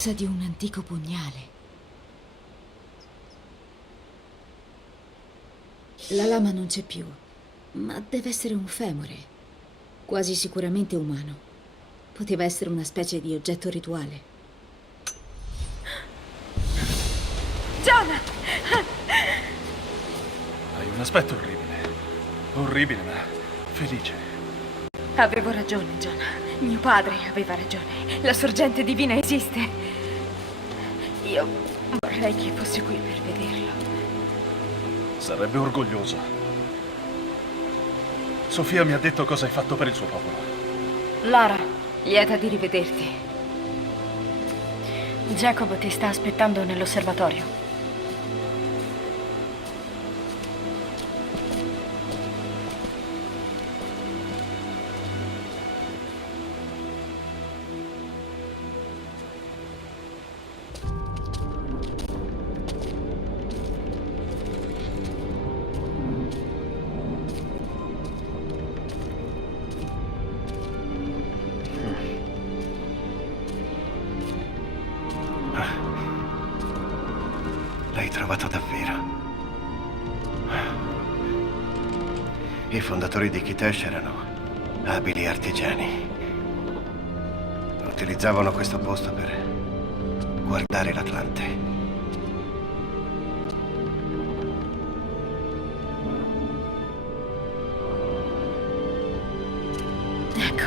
Sa di un antico pugnale. La lama non c'è più, ma deve essere un femore, quasi sicuramente umano. Poteva essere una specie di oggetto rituale. Jonah! Hai un aspetto orribile. Orribile, ma felice. Avevo ragione, Jonah. Mio padre aveva ragione. La sorgente divina esiste. Io vorrei che fosse qui per vederlo. Sarebbe orgoglioso. Sofia mi ha detto cosa hai fatto per il suo popolo. Lara, lieta di rivederti. Jacob ti sta aspettando nell'osservatorio. L'hai trovato davvero. I fondatori di Kitesh erano abili artigiani. Utilizzavano questo posto per guardare l'Atlante. Ecco.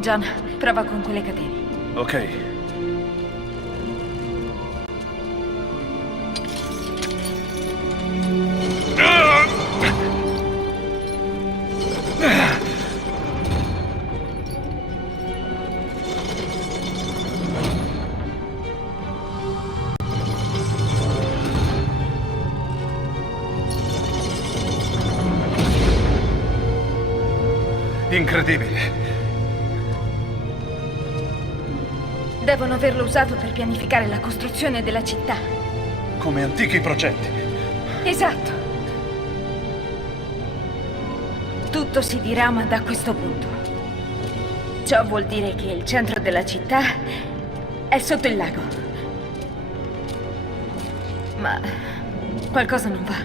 John, prova con quelle catene. Ok. Incredibile. Devono averlo usato per pianificare la costruzione della città. Come antichi progetti. Esatto. Tutto si dirama da questo punto. Ciò vuol dire che il centro della città è sotto il lago. Ma qualcosa non va.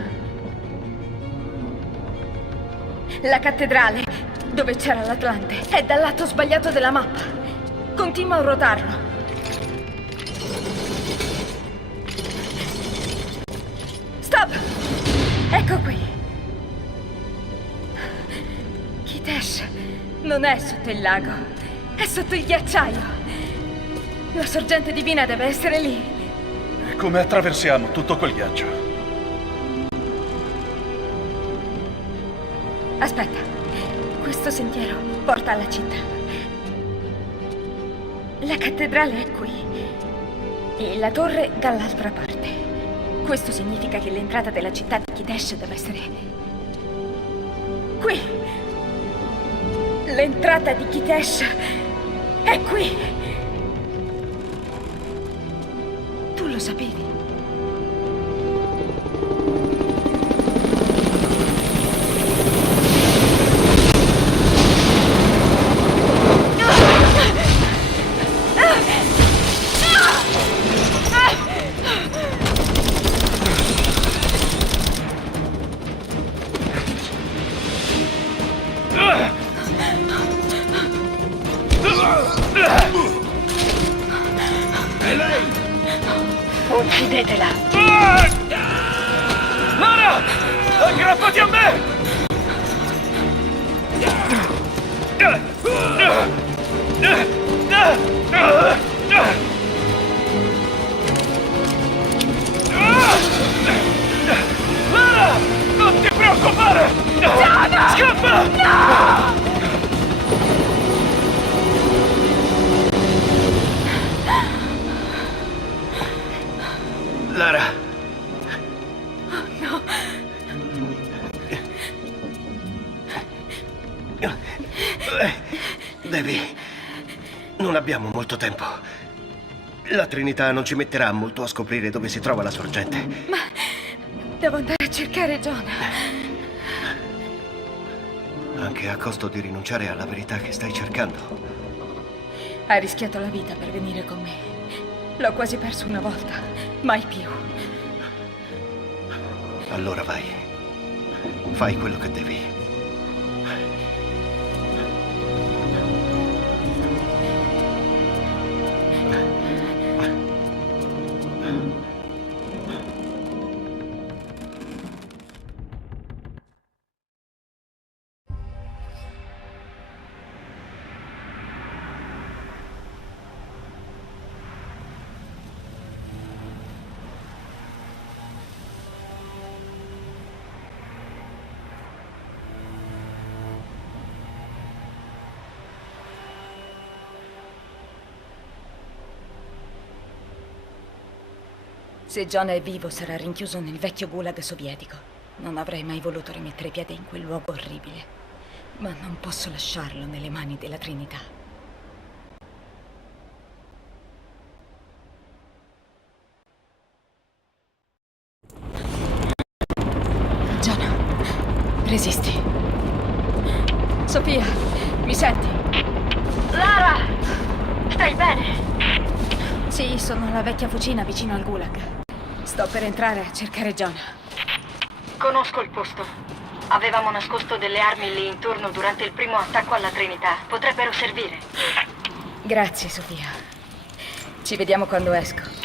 La cattedrale, dove c'era l'Atlante, è dal lato sbagliato della mappa. Continua a ruotarlo. Stop! Ecco qui. Kitesh non è sotto il lago, è sotto il ghiacciaio. La sorgente divina deve essere lì. E come attraversiamo tutto quel ghiaccio? Aspetta, questo sentiero porta alla città. La cattedrale è qui e la torre dall'altra parte. Questo significa che l'entrata della città di Kitesh deve essere qui. L'entrata di Kitesh è qui. Tu lo sapevi? Uccidetela! Lara! Aggrappati a me! Lara! Non ti preoccupare! Giada! Scappa! No! Lara! Oh, no! Devi... Non abbiamo molto tempo. La Trinità non ci metterà molto a scoprire dove si trova la sorgente. Ma devo andare a cercare Jonah. Anche a costo di rinunciare alla verità che stai cercando. Hai rischiato la vita per venire con me. L'ho quasi perso una volta, mai più. Allora vai. Fai quello che devi. Se John è vivo, sarà rinchiuso nel vecchio gulag sovietico. Non avrei mai voluto rimettere piede in quel luogo orribile. Ma non posso lasciarlo nelle mani della Trinità. John, resisti. Sofia, mi senti? Lara! Stai bene? Sì, sono alla vecchia fucina vicino al gulag. Sto per entrare a cercare John. Conosco il posto. Avevamo nascosto delle armi lì intorno durante il primo attacco alla Trinità. Potrebbero servire. Grazie, Sofia. Ci vediamo quando esco.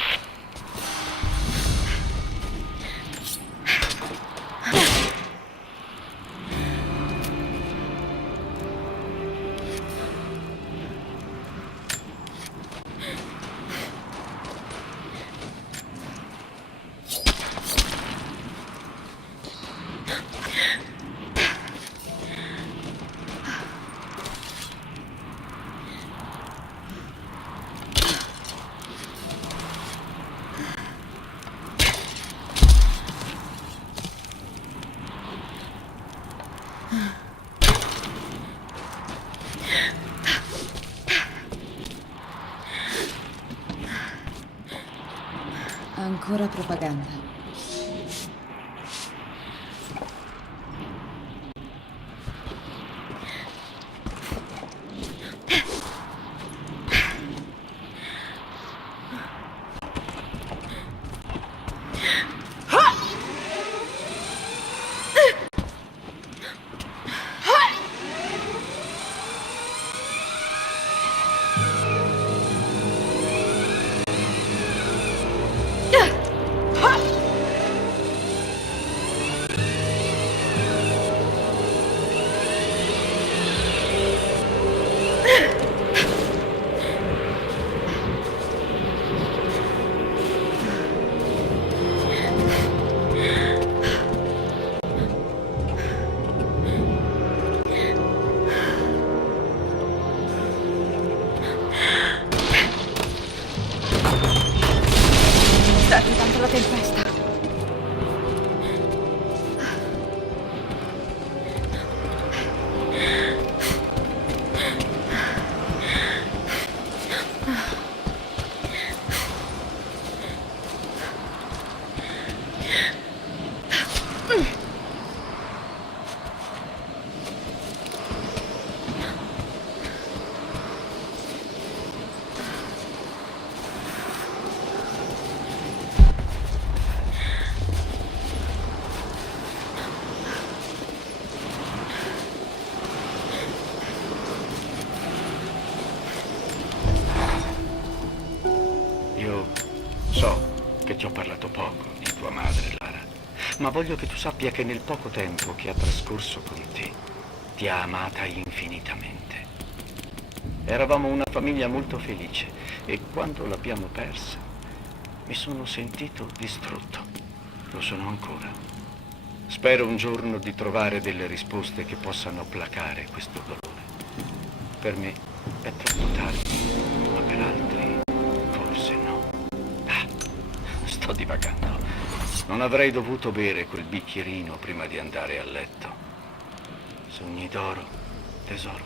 Ancora propaganda. Sta arrivando la tempesta. Io so che ti ho parlato poco di tua madre, Lara, ma voglio che tu sappia che nel poco tempo che ha trascorso con te, ti ha amata infinitamente. Eravamo una famiglia molto felice e quando l'abbiamo persa mi sono sentito distrutto. Lo sono ancora. Spero un giorno di trovare delle risposte che possano placare questo dolore. Per me è troppo tardi, ma per altri forse no. Ah, sto divagando. Non avrei dovuto bere quel bicchierino prima di andare a letto. Sogni d'oro, tesoro.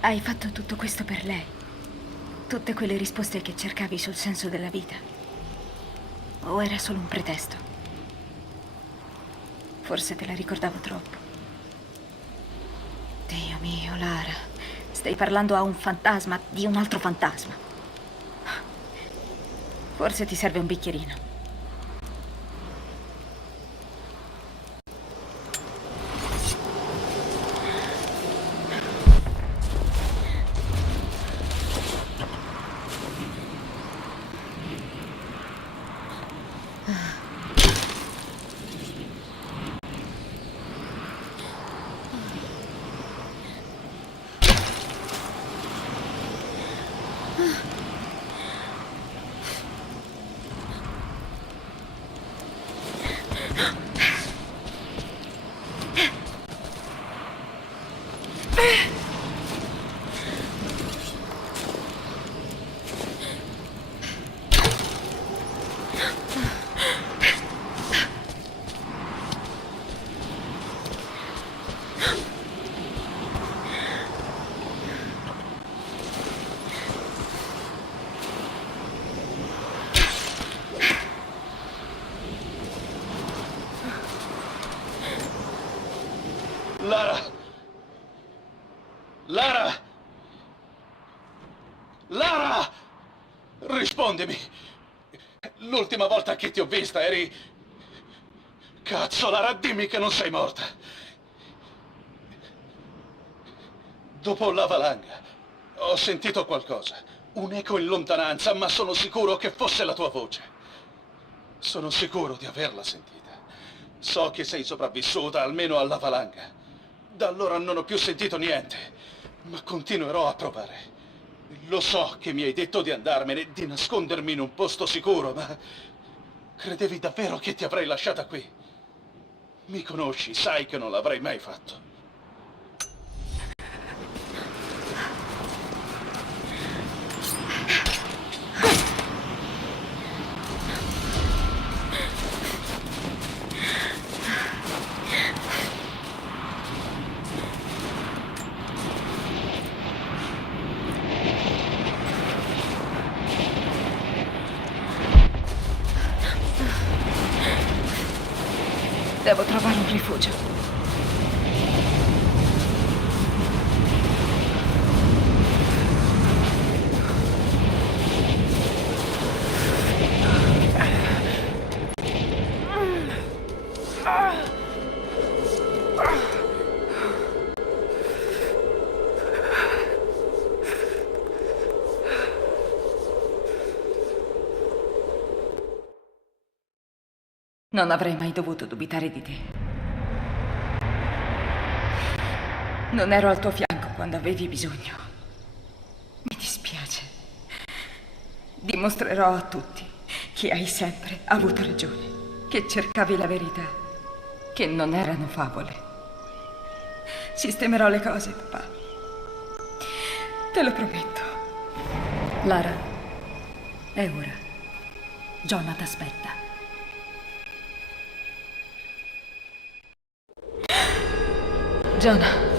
Hai fatto tutto questo per lei? Tutte quelle risposte che cercavi sul senso della vita? O era solo un pretesto? Forse te la ricordavo troppo. Dio mio, Lara. Stai parlando a un fantasma di un altro fantasma. Forse ti serve un bicchierino. Lara! Lara! Lara! Rispondimi! L'ultima volta che ti ho vista eri... Cazzo, Lara, dimmi che non sei morta! Dopo la valanga ho sentito qualcosa. Un eco in lontananza, ma sono sicuro che fosse la tua voce. Sono sicuro di averla sentita. So che sei sopravvissuta, almeno alla valanga. Da allora non ho più sentito niente, ma continuerò a provare. Lo so che mi hai detto di andarmene, di nascondermi in un posto sicuro, ma credevi davvero che ti avrei lasciata qui? Mi conosci, sai che non l'avrei mai fatto. Devo trovare un rifugio. Non avrei mai dovuto dubitare di te. Non ero al tuo fianco quando avevi bisogno. Mi dispiace. Dimostrerò a tutti che hai sempre avuto ragione, che cercavi la verità, che non erano favole. Sistemerò le cose, papà. Te lo prometto. Lara, è ora. Jonah t'aspetta. Jonah.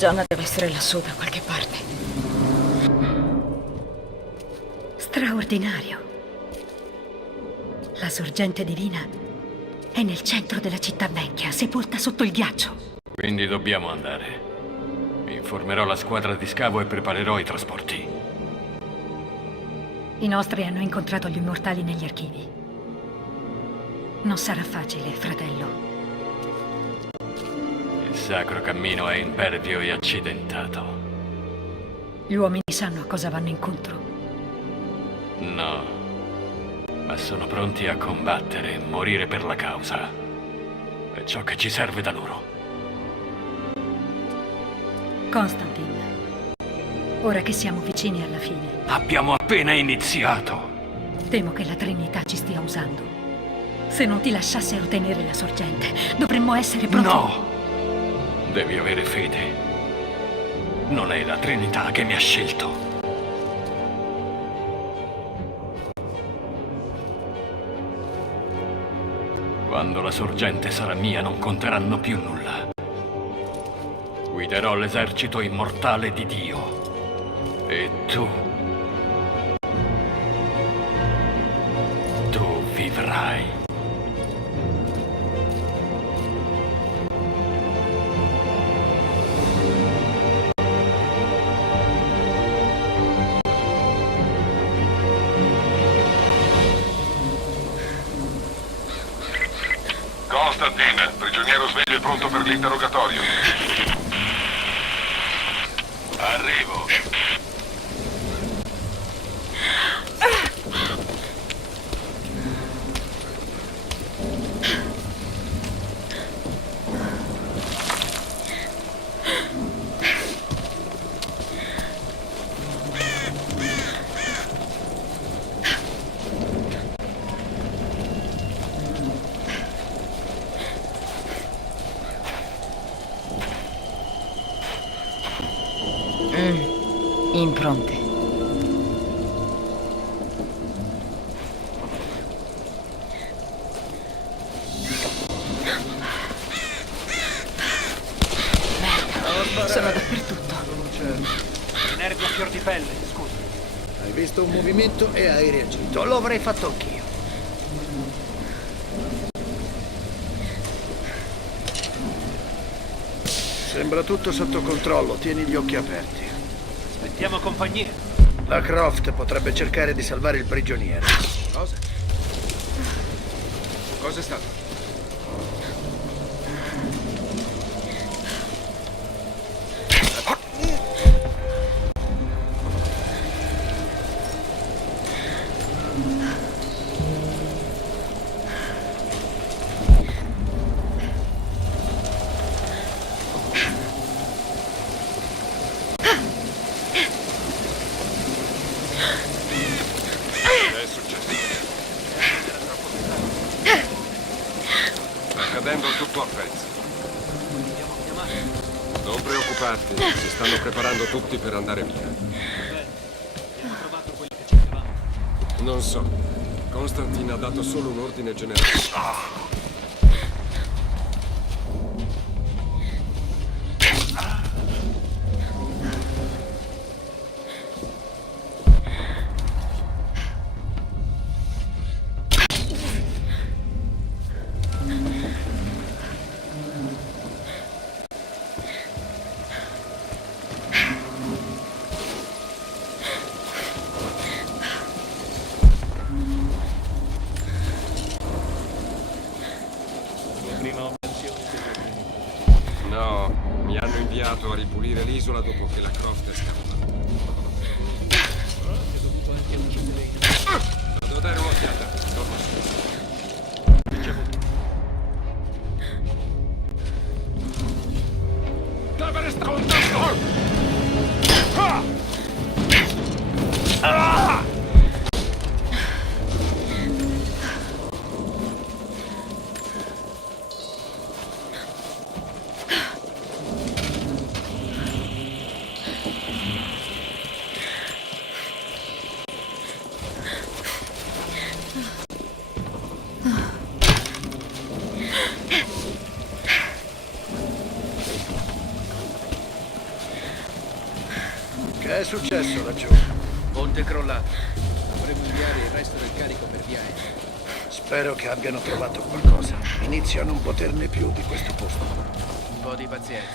Jonah deve essere lassù da qualche parte. Straordinario. La sorgente divina è nel centro della città vecchia, sepolta sotto il ghiaccio. Quindi dobbiamo andare. Informerò la squadra di scavo e preparerò i trasporti. I nostri hanno incontrato gli immortali negli archivi. Non sarà facile, fratello. Il sacro cammino è impervio e accidentato. Gli uomini sanno a cosa vanno incontro. No, ma sono pronti a combattere e morire per la causa. È ciò che ci serve da loro. Constantine, ora che siamo vicini alla fine, Abbiamo appena iniziato. temo che la Trinità ci stia usando. Se non ti lasciassero tenere la sorgente, dovremmo essere pronti. No! Devi avere fede. Non è la Trinità che mi ha scelto. Quando la sorgente sarà mia non conteranno più nulla. Guiderò l'esercito immortale di Dio. E tu vivrai. Constantine, prigioniero sveglio e pronto per l'interrogatorio. Arrivo. Impronte. Sono dappertutto. Nervi a fior di pelle, scusa. Hai visto un movimento e hai reagito. Lo avrei fatto anch'io. Sembra tutto sotto controllo, tieni gli occhi aperti. Aspettiamo compagnia. La Croft potrebbe cercare di salvare il prigioniero. Cosa? Cos'è stato? È successo? Sta cadendo tutto a pezzi. Non preoccuparti, si stanno preparando tutti per andare via. Non so. Constantine ha dato solo un ordine generale. No, mi hanno inviato a ripulire l'isola dopo che la Croft è scappata. Devo dare un'occhiata. Torno subito. Ricevuto. Dove resta contatto? Che è successo laggiù? Ponte crollato. Dovremmo inviare il resto del carico per via aerea. Spero che abbiano trovato qualcosa. Inizio a non poterne più di questo posto. Un po' di pazienza.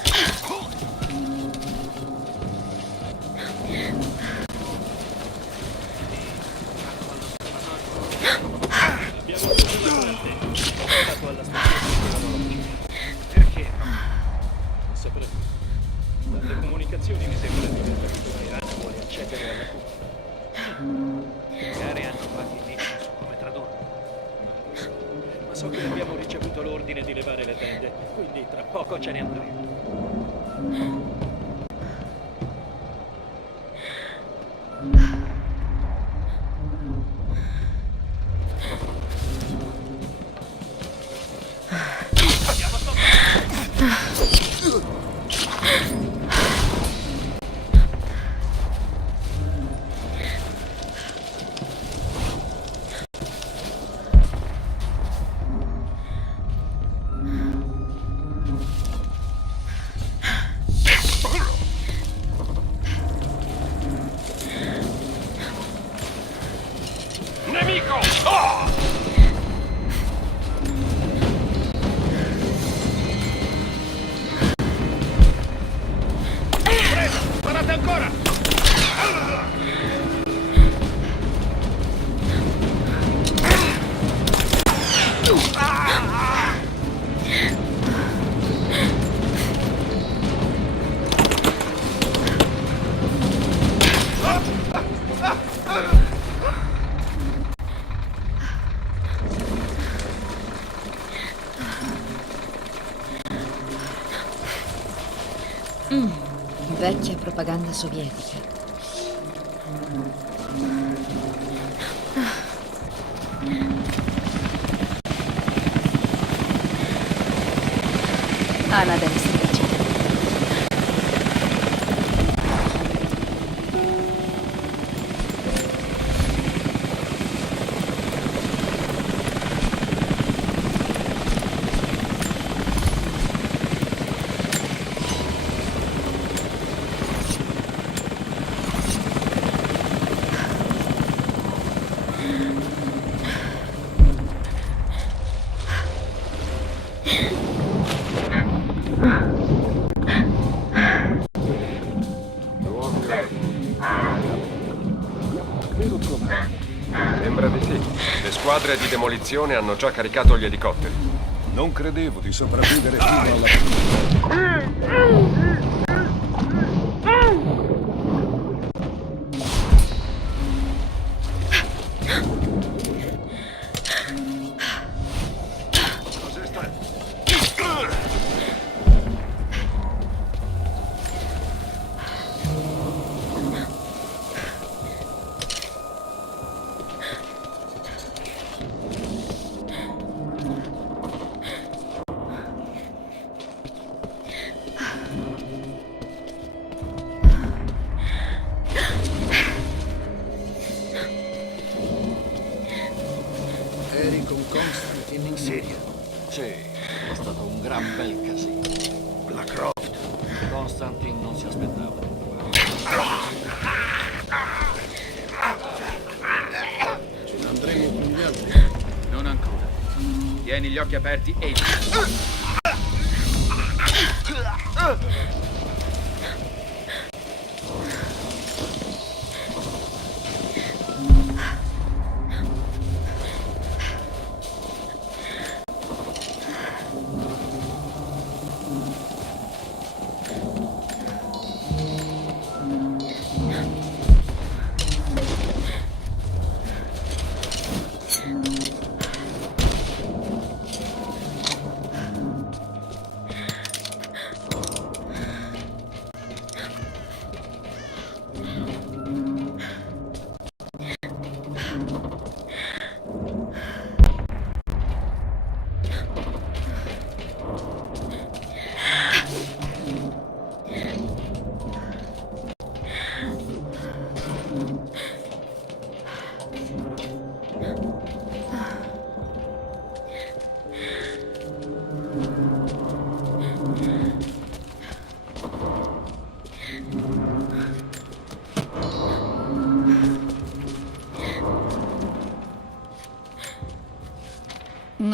Perché? Non saprei. Dalle comunicazioni mi sembra di aver capito che Iran vuole accedere alla Cuba. Magari hanno qualche indirizzo su come tradurlo. Ma so che abbiamo ricevuto l'ordine di levare le tende, quindi tra poco ce ne andremo. Sparate ancora! Vecchia propaganda sovietica. Ana deve essere vicina. Sembra di sì. Le squadre di demolizione hanno già caricato gli elicotteri. Non credevo di sopravvivere fino alla fine. Cos'è stato? Eri con Constantine in Siria. Sì, è stato un gran bel casino. La Croft. Constantine non si aspettava. Ce ne andremo con gli altri. Non ancora. Tieni gli occhi aperti e...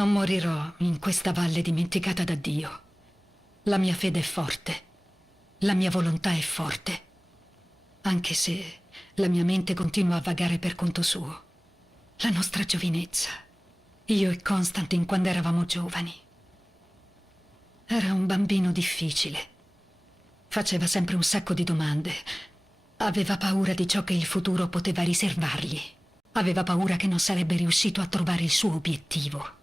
Non morirò in questa valle dimenticata da Dio. La mia fede è forte. La mia volontà è forte. Anche se la mia mente continua a vagare per conto suo. La nostra giovinezza. Io e Constantine quando eravamo giovani. Era un bambino difficile. Faceva sempre un sacco di domande. Aveva paura di ciò che il futuro poteva riservargli. Aveva paura che non sarebbe riuscito a trovare il suo obiettivo.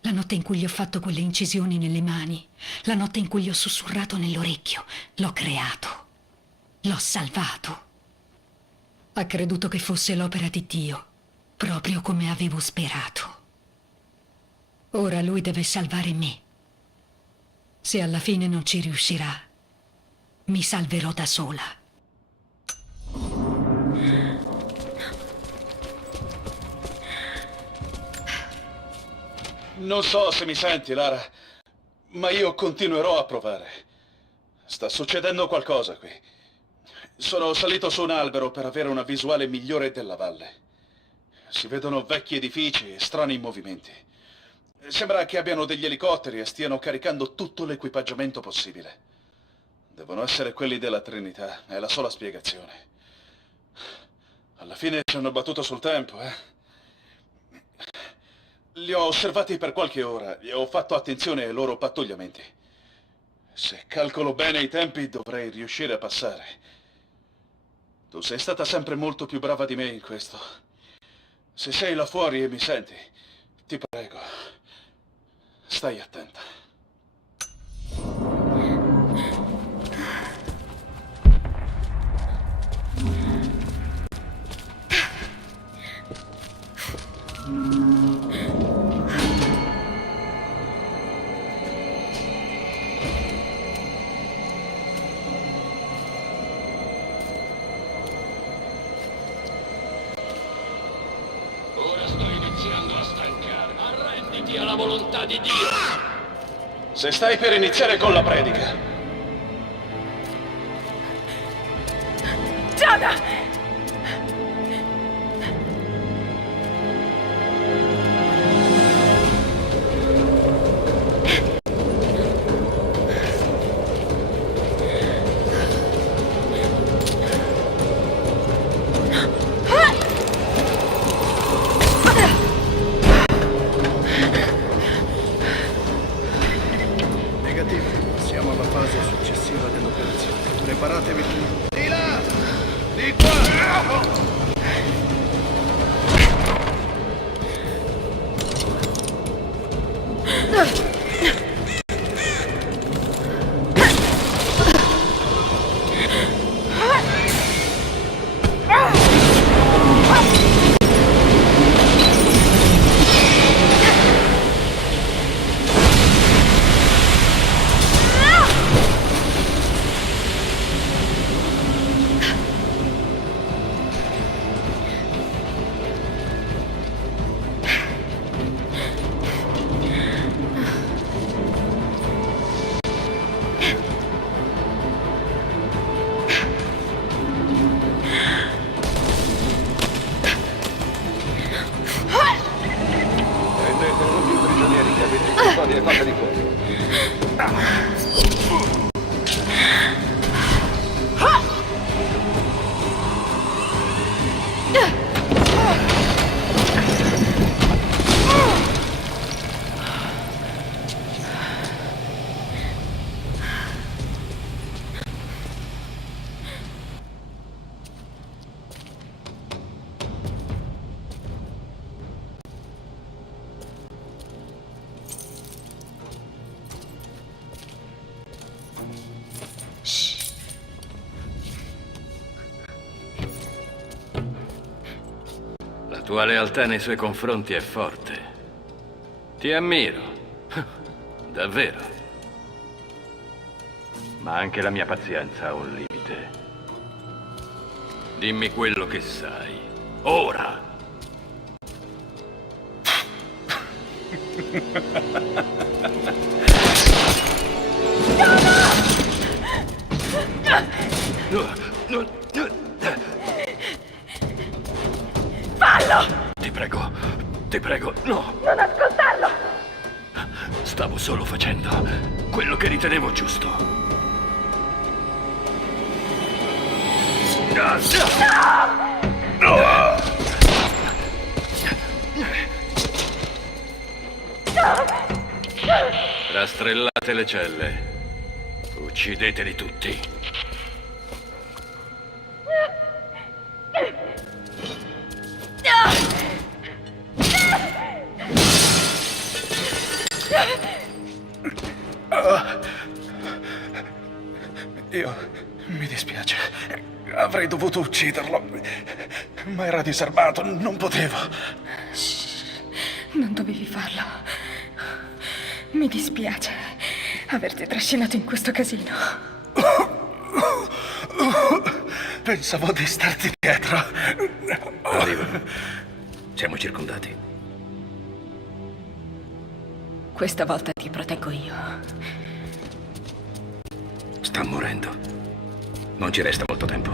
La notte in cui gli ho fatto quelle incisioni nelle mani, la notte in cui gli ho sussurrato nell'orecchio, l'ho creato. L'ho salvato. Ha creduto che fosse l'opera di Dio, proprio come avevo sperato. Ora lui deve salvare me. Se alla fine non ci riuscirà, mi salverò da sola. Non so se mi senti, Lara, ma io continuerò a provare. Sta succedendo qualcosa qui. Sono salito su un albero per avere una visuale migliore della valle. Si vedono vecchi edifici e strani movimenti. Sembra che abbiano degli elicotteri e stiano caricando tutto l'equipaggiamento possibile. Devono essere quelli della Trinità, è la sola spiegazione. Alla fine ci hanno battuto sul tempo, Li ho osservati per qualche ora e ho fatto attenzione ai loro pattugliamenti. Se calcolo bene i tempi, dovrei riuscire a passare. Tu sei stata sempre molto più brava di me in questo. Se sei là fuori e mi senti, ti prego, stai attenta. Ora sto iniziando a stancare. Arrenditi alla volontà di Dio. Se stai per iniziare con la predica. Giada! Preparatevi. Di là! Di qua! E fateli fuori. La tua lealtà nei suoi confronti è forte. Ti ammiro. Davvero. Ma anche la mia pazienza ha un limite. Dimmi quello che sai. Ora! Fallo! Ti prego, no! Non ascoltarlo! ritenevo giusto. Rastrellate le celle. Uccideteli tutti. Io mi dispiace. Avrei dovuto ucciderlo. Ma era disarmato, non potevo. Non dovevi farlo. Mi dispiace averti trascinato in questo casino. Pensavo di starti dietro. Arrivano. Siamo circondati. Questa volta ti proteggo io. Sta morendo. Non ci resta molto tempo.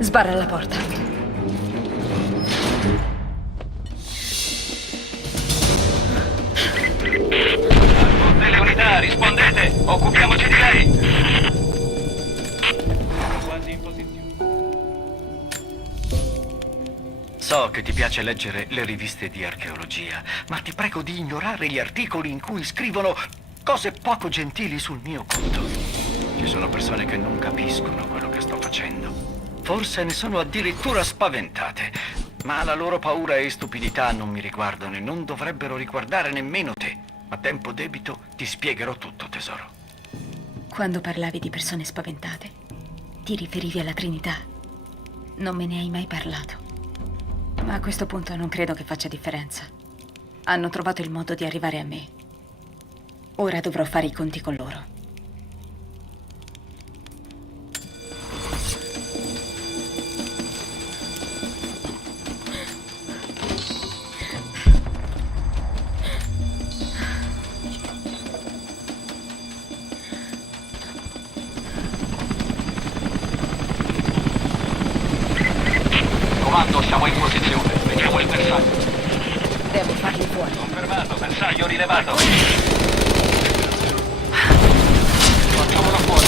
Sbarra la porta. Delle unità, rispondete! Occupiamoci di lei! Quasi in posizione. So che ti piace leggere le riviste di archeologia, ma ti prego di ignorare gli articoli in cui scrivono cose poco gentili sul mio conto. Ci sono persone che non capiscono quello che sto facendo. Forse ne sono addirittura spaventate, ma la loro paura e stupidità non mi riguardano e non dovrebbero riguardare nemmeno te. A tempo debito ti spiegherò tutto, tesoro. Quando parlavi di persone spaventate, ti riferivi alla Trinità. Non me ne hai mai parlato. Ma a questo punto non credo che faccia differenza. Hanno trovato il modo di arrivare a me. Ora dovrò fare i conti con loro. Comando, siamo in posizione. Vediamo il bersaglio. Devo farli fuori. Confermato, bersaglio rilevato. Facciamolo fuori.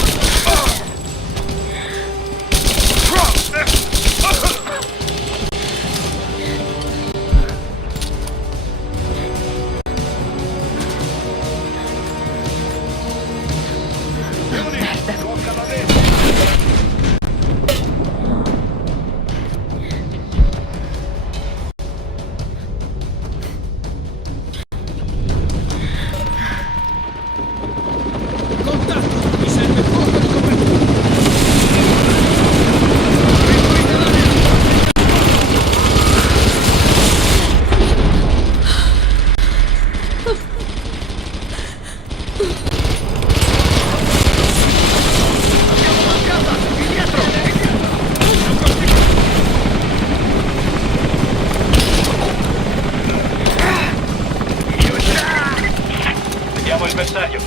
Vediamo il bersaglio.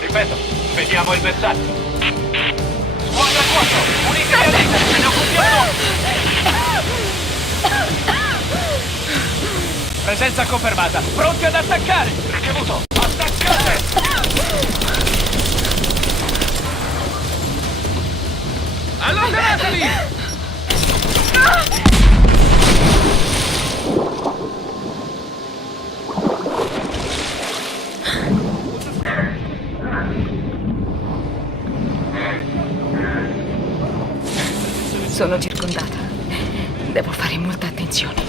Ripeto, vediamo il bersaglio. Squadra 4, unitevi a destra, ce ne occupiamo noi. Presenza confermata. Pronti ad attaccare. Ricevuto. Attaccate! Allontanatevi! Sono circondata. Devo fare molta attenzione.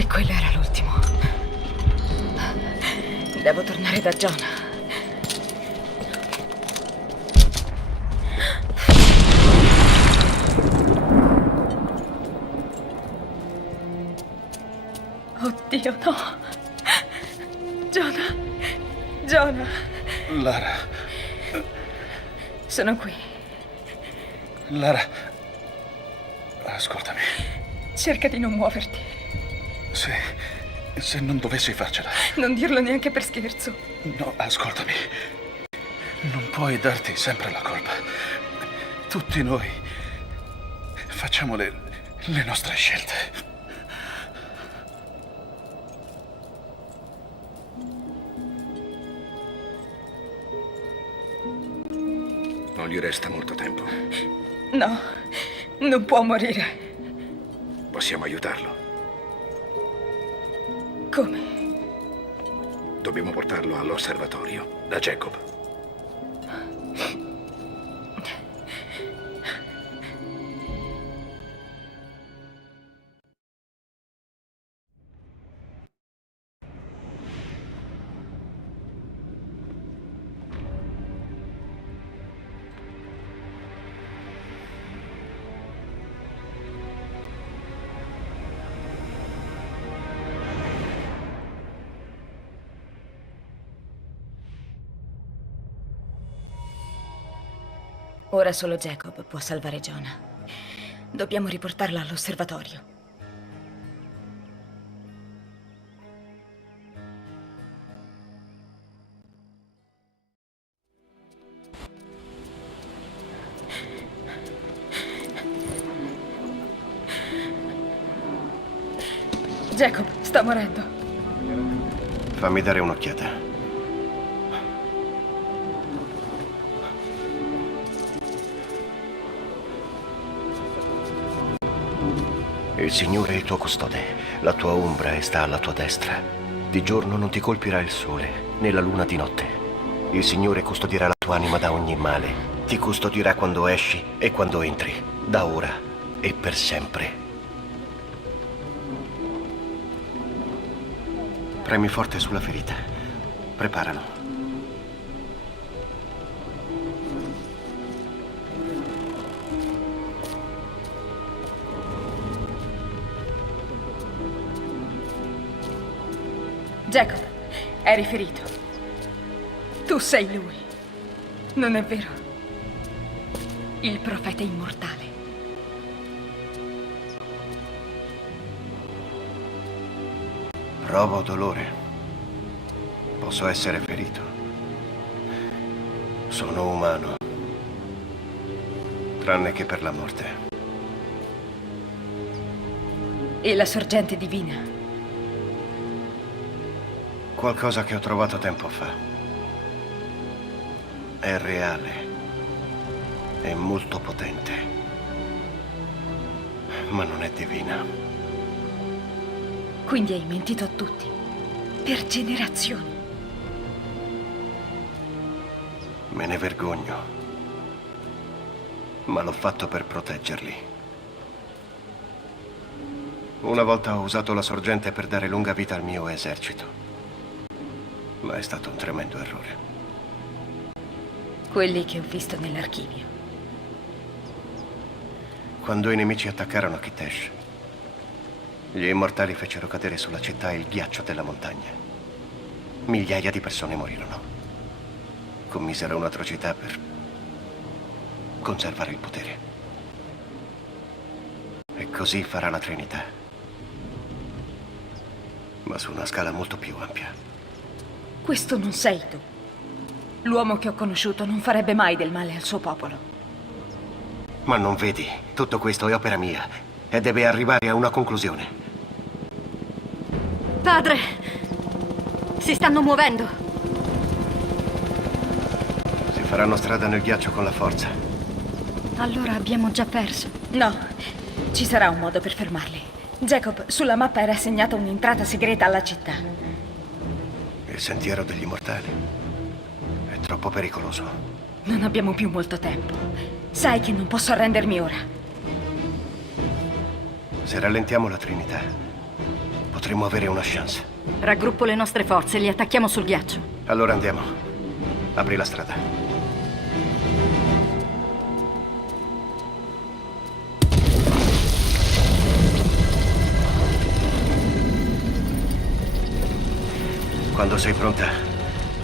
E quello era l'ultimo. Devo tornare da Jonah. Oddio, no. Jonah. Jonah. Lara. Sono qui. Lara. Ascoltami. Cerca di non muoverti. Se non dovessi farcela. Non dirlo neanche per scherzo. No, ascoltami. Non puoi darti sempre la colpa. Tutti noi facciamo le nostre scelte. Non gli resta molto tempo. No, non può morire. Possiamo aiutarlo. Come? Dobbiamo portarlo all'osservatorio, da Jacob. Ora solo Jacob può salvare Jonah. Dobbiamo riportarla all'osservatorio. Jacob sta morendo. Fammi dare un'occhiata. Il Signore è il tuo custode, la tua ombra sta alla tua destra. Di giorno non ti colpirà il sole, né la luna di notte. Il Signore custodirà la tua anima da ogni male. Ti custodirà quando esci e quando entri, da ora e per sempre. Premi forte sulla ferita. Preparalo. Jacob, eri ferito. Tu sei lui. Non è vero? Il profeta immortale. Provo dolore. Posso essere ferito. Sono umano. Tranne che per la morte. E la sorgente divina? Qualcosa che ho trovato tempo fa. È reale. È molto potente. Ma non è divina. Quindi hai mentito a tutti. Per generazioni. Me ne vergogno. Ma l'ho fatto per proteggerli. Una volta ho usato la sorgente per dare lunga vita al mio esercito. Ma è stato un tremendo errore. Quelli che ho visto nell'archivio. Quando i nemici attaccarono Kitezh, gli immortali fecero cadere sulla città il ghiaccio della montagna. Migliaia di persone morirono. Commisero un'atrocità per conservare il potere. E così farà la Trinità. Ma su una scala molto più ampia. Questo non sei tu. L'uomo che ho conosciuto non farebbe mai del male al suo popolo. Ma non vedi? Tutto questo è opera mia e deve arrivare a una conclusione. Padre! Si stanno muovendo. Si faranno strada nel ghiaccio con la forza. Allora abbiamo già perso. No, ci sarà un modo per fermarli. Jacob, sulla mappa era assegnata un'entrata segreta alla città. Il sentiero degli immortali è troppo pericoloso. Non abbiamo più molto tempo. Sai che non posso arrendermi ora. Se rallentiamo la Trinità, potremmo avere una chance. Raggruppo le nostre forze e li attacchiamo sul ghiaccio. Allora andiamo. Apri la strada. Quando sei pronta,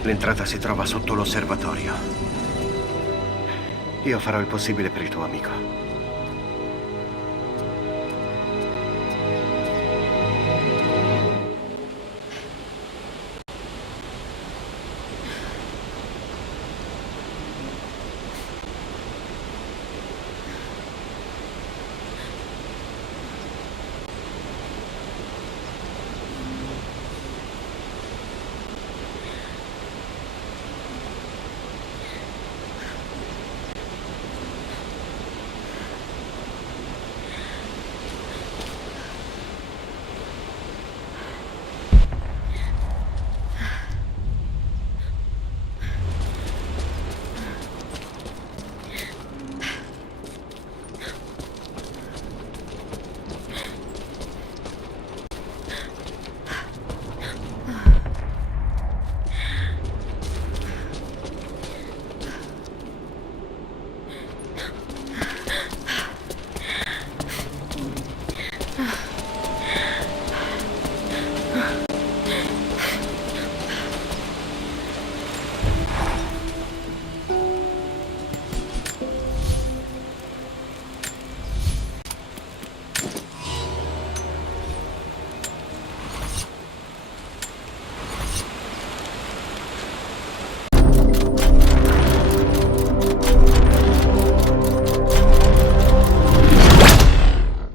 l'entrata si trova sotto l'osservatorio. Io farò il possibile per il tuo amico.